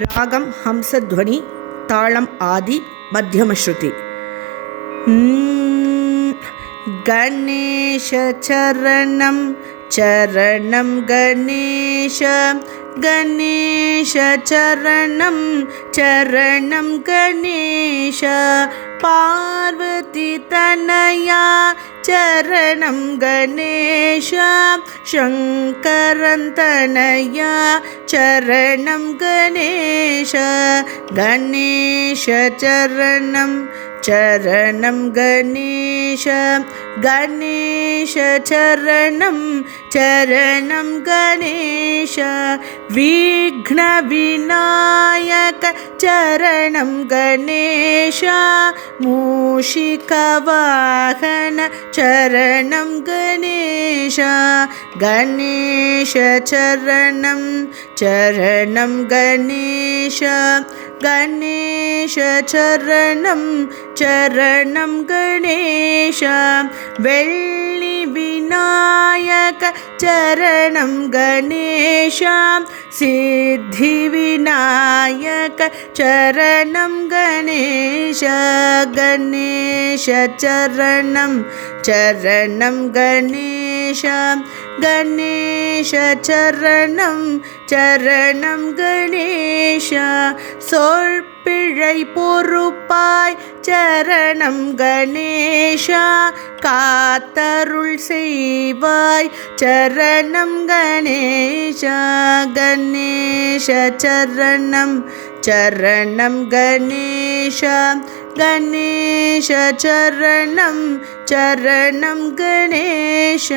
ராகம் ஹம்சத்வனி, தாளம் ஆதி, மத்தியம ஸ்ருதி. கணேஷ சரணம் சரணம் கணேஷ, கணேஷ சரணம் சரணம் கணேஷ, பார்வதி தனயா சரணம் கணேஷ, சங்கரன் தனயா சரணம் கணேஷ, கணேஷ சரணம் சரணம் கணேஷ, கணேஷ சரணம் சரணம் கணேஷ, விக்ன விநாயக சரணம் கணேஷ, மூஷிக வாகன சரணம் கணேஷ, கணேஷ சரணம் சரணம் கணேஷ, கணேஷ சரணம் சரணம் கணேஷ, வெள்ளி விநாயக சரணம் கணேஷ, சித்தி விநாயக சரணம் கணேஷ, கணேஷ சரணம் சரணம் கணேஷ, கணேஷ சரணம் சரணம் கணேஷ, சொற்பிழை பொறுப்பாய் சரணம் கணேஷ, காத்தருள் செய்வாய் சரணம் கணேஷ, கணேஷ சரணம் சரணம் கணேஷ, கணேஷ சரணம் சரணம் கணேஷ.